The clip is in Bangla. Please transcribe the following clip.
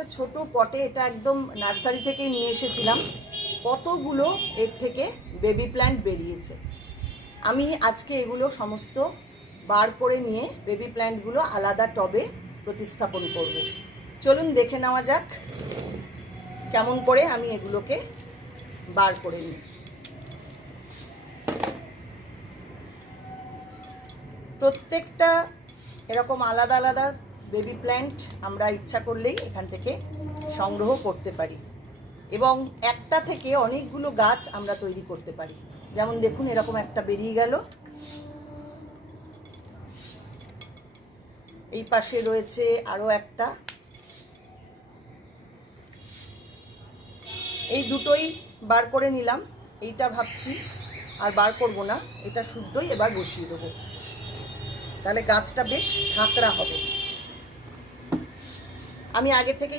একটা ছোট পটে, এটা একদম নার্সারি থেকে নিয়ে এসেছিলাম। কতগুলো এর থেকে বেবি প্ল্যান্ট বেরিয়েছে। আমি আজকে এগুলো সমস্ত বার করে নিয়ে বেবি প্ল্যান্টগুলো আলাদা টবে প্রতিস্থাপন করব। চলুন দেখে নেওয়া যাক কেমন করে আমি এগুলোকে বার করে নিই। প্রত্যেকটা এরকম আলাদা আলাদা বেবি প্ল্যান্ট আমরা ইচ্ছা করলেই এখান থেকে সংগ্রহ করতে পারি এবং একটা থেকে অনেকগুলো গাছ আমরা তৈরি করতে পারি। যেমন দেখুন, এরকম একটা বেরিয়ে গেল। এই পাশে রয়েছে আরও একটা। এই দুটোই বার করে নিলাম। এইটা ভাবছি আর বার করব না, এটা শুদ্ধই এবার বসিয়ে দেবো, তাহলে গাছটা বেশ ঝাঁকড়া হবে। আমি আগে থেকে